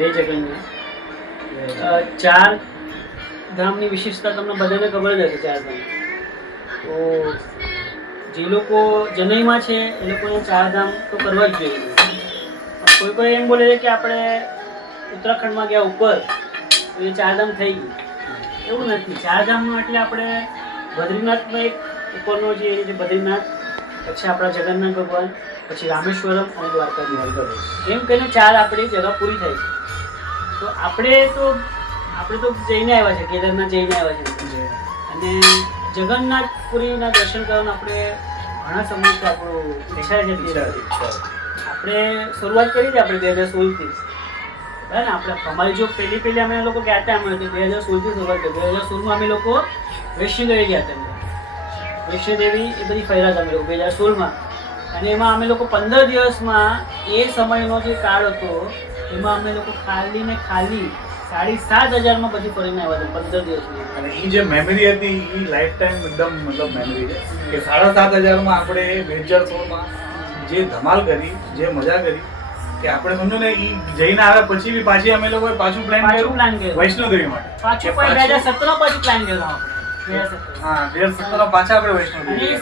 જય જગન્નાથ. ચાર ધામની વિશેષતા તમને બધાને ખબર જ હશે. ચાર ધામ તો જે લોકો જનઈમાં છે એ લોકોને ચાર ધામ તો કરવા જ જોઈએ. કોઈ કોઈ એમ બોલે છે કે આપણે ઉત્તરાખંડમાં ગયા ઉપર તો એ ચાર ધામ થઈ ગયું. એવું નથી. ચાર ધામનું એટલે આપણે બદ્રીનાથમાં એક ઉપરનો જે બદ્રીનાથ, પછી આપણા જગન્નાથ ભગવાન, પછી રામેશ્વરમ અને દ્વારકાધીશ, એમ કહીને ચાર આપણી જગા પૂરી થાય છે. તો આપણે તો જઈને આવ્યા છે, કેદારનાથ જઈને આવ્યા છે, અને જગન્નાથપુરીના દર્શન કરવાનું આપણે ઘણા સમયથી આપણું ઈચ્છા છે. આપણે શરૂઆત કરી હતી આપણે 2016થી, બરાબર ને? આપણે અમારી જો પહેલી અમે લોકો ગયા હતા, અમે 2016થી શરૂઆત કરી. 2016માં અમે લોકો વૈષ્ણોદેવી ગયા હતા. વૈષ્ણોદેવી એ બધી ફર્યા હતા અમે લોકો 2016માં, અને એમાં અમે લોકો 15 દિવસમાં, એ સમયનો જે કાળ હતો એમાં અમે લોકો ખાલી 7,500 બધી ફરીને આવ્યા હતા 15 દિવસમાં. અને એ જે મેમરી હતી એ લાઈફ ટાઈમ એકદમ મેમરી છે કે 7,500 આપણે 2016માં જે ધમાલ કરી, જે મજા કરી, કે આપણે સમજો ને એ જઈને આવ્યા પછી બી પાછી અમે લોકોએ પાછું પ્લાન કર્યું વૈષ્ણોદેવી માટે. પાછું 2017 પાછું પ્લાન કર્યો. હા, 2017 પાછા આપણે વૈષ્ણોદેવી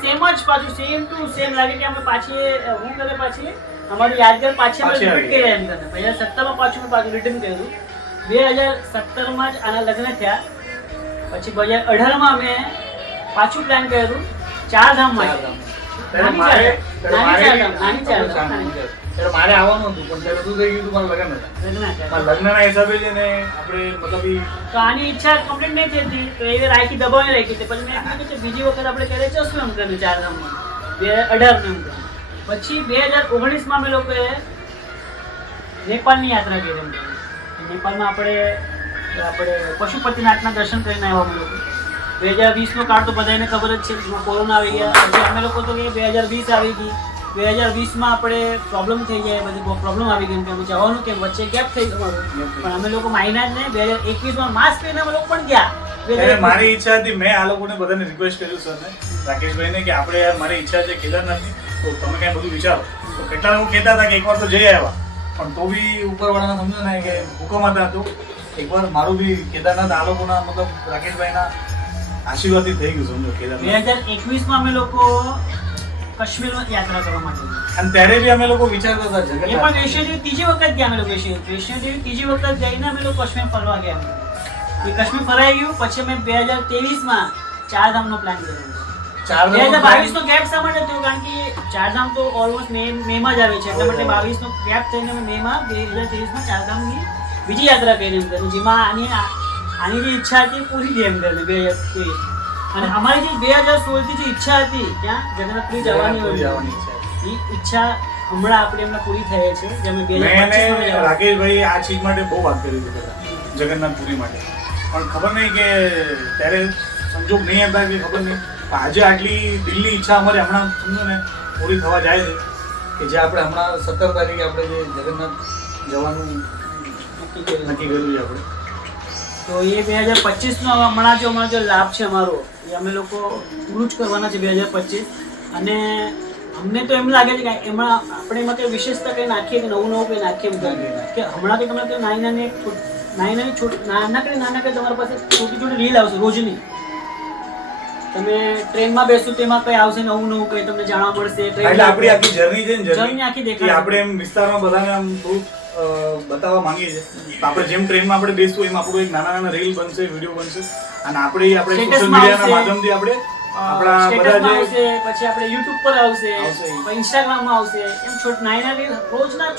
સેમ ટુ સેમ લાગે કે અમે પાછી અમારી યાદગાર પાછી રિપીટ કરી એમ કરીને 2017માં પાછું રિટર્ન કર્યું. 2017માં જ આના લગ્ન થયા. પછી 2018માં અમે પાછું પ્લાન કર્યું ચાર ધામ માટે. મારે આવવાનું હતું, પણ ત્યારે શું થઈ ગયું, મારા લગ્ન હતા. લગ્નના હિસાબે છે ને આપણે મતલબ તો આની ઈચ્છા કમ્પ્લીટ નહીં થતી, તો એ રાખી દબાવી રાખી હતી. પછી મેં કીધું કે બીજી વખત આપણે ક્યારે જશું એમ કરીને ચાર ધામમાં 2018 એમ. પછી 2019માં અમે લોકોએ નેપાળની યાત્રા કરી એમ. નેપાળમાં આપણે પશુપતિનાથના દર્શન કરીને આવ્યા અમે લોકો. 2020નો કાળ તો બધાને ખબર જ છે, જેમાં કોરોના આવી ગયા. પછી અમે લોકો તો 2020 આવી ગઈ. 2020માં આપણે પ્રોબ્લેમ થઈ જાય, બધી પ્રોબ્લેમ આવી ગઈ કે અમે જવાનું કે વચ્ચે ગેપ થઈ ગયો. પણ અમે લોકો માયના જ ને 2021માં માસ્ક પહેરીને અમે લોકો પણ ગયા. મારી ઈચ્છા હતી, મેં આ લોકોને બધાને રિક્વેસ્ટ કર્યું સરને, રાકેશભાઈને, કે આપણે યાર મારી ઈચ્છા છે કેદારનાથની, તો તમે કાંઈ બધું વિચારો. તો કેટલા લોકો કહેતા હતા કે એકવાર તો જઈ આવ્યા, પણ તો બી ઉપરવાળાના સમજો ને કે હુકમ હતા. તો એકવાર મારું બી કેદારનાથ આ લોકોના મતલબ રાકેશભાઈના આશીર્વાદથી થઈ ગયું સમજો કેદારનાથ. 2021માં અમે લોકો કાશ્મીરમાં યાત્રા કરવા માટે, અને ત્યારે બી અમે લોકો વિચારતા હતા જગન્નાથ. એ પણ વૈષ્ણોદેવી ત્રીજી વખત ગયા અમે લોકો. વૈષ્ણોદેવી ત્રીજી વખત જઈને અમે લોકો કાશ્મીર ફરવા ગયા. એ કાશ્મીર ફરાઈ ગયું. પછી અમે 2023માં ચાર ધામનો પ્લાન કર્યો. 2022નો ગેપ શા માટે થયો? કારણ કે ચાર ધામ તો ઓલમોસ્ટ મેમાં જ આવે છે, એટલા માટે 22નો ગેપ થઈને અમે મેમાં 2023માં ચાર ધામની બીજી યાત્રા કરી એમ કરીને, જેમાં આની જે ઈચ્છા હતી પૂરી થઈ એમ કરીને 2023. અને અમારી જે 2016થી જે ઈચ્છા હતી ત્યાં જગન્નાથપુરી જવાની એ ઈચ્છા હમણાં આપણે એમને પૂરી થઈ છે. જે અમે 2025 રાકેશભાઈ આ ચીજ માટે બહુ વાત કરી હતી જગન્નાથપુરી માટે, પણ ખબર નહીં કે ત્યારે સંજોગ નહીં હતા કે ખબર નહીં. આજે આટલી દિલની ઈચ્છા અમારી હમણાં સમજો ને પૂરી થવા જાય છે, કે જે આપણે હમણાં 17 તારીખે આપણે જે જગન્નાથ જવાનું નક્કી કર્યું છે આપણે. તો એ 2025નો હમણાં જો લાભ છે અમારો, એ અમે લોકો પૂરું જ કરવાના છે 2025. અને અમને તો એમ લાગે છે કે એમાં આપણે એમાં કંઈ વિશેષતા કંઈ નાખીએ કે નવું કંઈ નાખીએ એમ કે હમણાં તો તમે નાનકડી તમારી પાસે છોટી રીલ આવશે રોજની. તમે ટ્રેનમાં બેસો તેમાં કંઈ આવશે નવું કંઈ તમને જાણવા મળશે. એટલે આપણી આખી જર્ની છે ને, જર્ની આખી દેખાય. આપણે એમ વિસ્તારમાં બધાને આમ થોડું બતાવવા માંગીએ છીએ. આપણે જેમ ટ્રેનમાં આપણે બેસવું એમ આપણું એક નાના રીલ બનશે, વિડીયો બનશે, અને આપણે સોશિયલ મીડિયાના માધ્યમથી આપણે આપણા બધા જે પછી આપણે YouTube પર આવશે, ઇન્સ્ટાગ્રામમાં આવશે, એમ નાના રોજના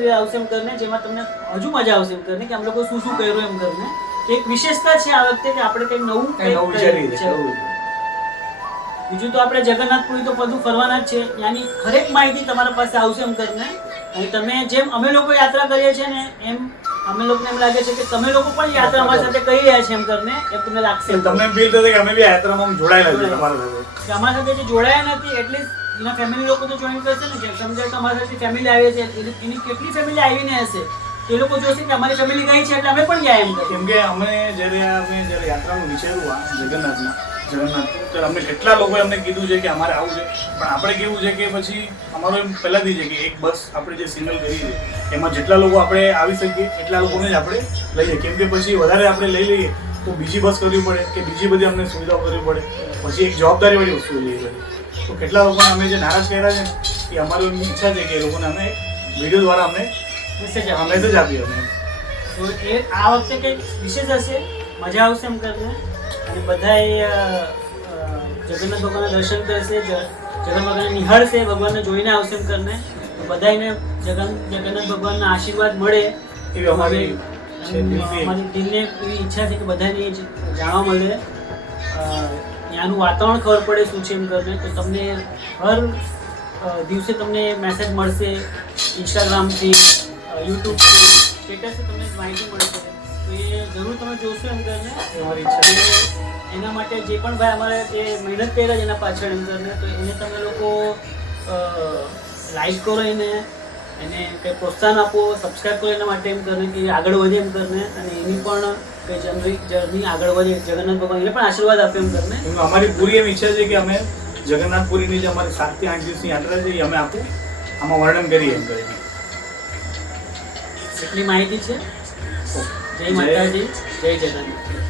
રીલ આવશે એમ કરીને, જેમાં તમને હજુ મજા આવશે એમ કરીને કે અમે લોકો શું કર્યું એમ કરીને. એક વિશેષતા છે આ વખતે કે આપણે કંઈક નવું વિચારી છે. બીજું તો આપણે જગન્નાથપુરી તો બધું ફરવાના જ છે. ત્યાંની હરેક માહિતી તમારા પાસે આવશે એમ કરીને. અને તમે જેમ અમે લોકો યાત્રા કરીએ છીએ ને, એમ અમે લોકોને એમ લાગે છે કે તમે લોકો પણ યાત્રા અમારી સાથે કરી રહ્યા છે એમ કરીને એમ તમને લાગશે. તમને ફીલ થશે કે અમે બી યાત્રામાં જોડાયેલા છીએ તમારા સાથે. કે અમારા સાથે જે જોડાયા નથી એટલીસ્ટ એના ફેમિલી લોકો તો જોઈન કરશે ને. જેમ સમજાય કે અમારા સાથે ફેમિલી આવી છે, એની કેટલી ફેમિલી આવીને હશે, એ લોકો જોશે કે અમારી ફેમિલી ગઈ છે એટલે અમે પણ ગયા એમ. કેમ કે અમે જ્યારે યાત્રાનું વિચાર્યું આ જગન્નાથમાં, જગન્નાથનું. તો અમને કેટલા લોકોએ અમને કીધું છે કે અમારે આવું છે, પણ આપણે કેવું છે કે પછી અમારું એમ પહેલાંથી છે કે એક બસ આપણે જે સિંગલ કરી છે એમાં જેટલા લોકો આપણે આવી શકીએ એટલા લોકોને જ આપણે લઈએ, કેમ કે પછી વધારે આપણે લઈ લઈએ તો બીજી બસ કરવી પડે કે બીજી બધી અમને સુવિધાઓ કરવી પડે, પછી એક જવાબદારીવાળી વસ્તુ લઈએ બધી. તો કેટલા લોકોને અમે જે નારાજ કર્યા છે ને એ અમારી એવી ઈચ્છા છે કે એ લોકોને અમે વિડીયો દ્વારા અમને મેસેજ આપીએ અમે. તો એ આ વખતે કંઈક વિશેષ હશે, મજા આવશે એમ કરીને, અને બધાએ જગન્નાથ ભગવાનના દર્શન કરશે, જગન્નાથ ભગવાનને નિહાળશે, ભગવાનને જોઈને આવશે એમ કરીને. તો બધાને જગન્નાથ ભગવાનના આશીર્વાદ મળે એવી અમારી અમારી દિલને એવી ઈચ્છા છે કે બધાને જાણવા મળે, ત્યાંનું વાતાવરણ ખબર પડે શું છે એમ કરીને. તો તમને હર દિવસે તમને મેસેજ મળશે ઇન્સ્ટાગ્રામથી, યુટ્યુબથી, સ્ટેટસથી તમને માહિતી મળશે. તો એ જરૂર તમે જોશો એમ કરીને, અમારી ઈચ્છા છે. એના માટે જે પણ ભાઈ અમારે જે મહેનત કર્યા છે એના પાછળ એમ કરીને, તો એને તમે લોકો લાઈક કરો, એને કંઈ પ્રોત્સાહન આપો, સબસ્ક્રાઈબ કરો એના માટે એમ કરીને કે આગળ વધે એમ કરીને, અને એની પણ કંઈ જર્ની આગળ વધે, જગન્નાથ ભગવાન એને પણ આશીર્વાદ આપે એમ કરીને. અમારી પૂરી એમ ઈચ્છા છે કે અમે જગન્નાથપુરીની જે અમારી 7 થી 8 દિવસની યાત્રા છે એ અમે આમાં વર્ણન કરીએ એમ કરીને. એટલી માહિતી છે. જય માતાજી, જય જગન્નાથ.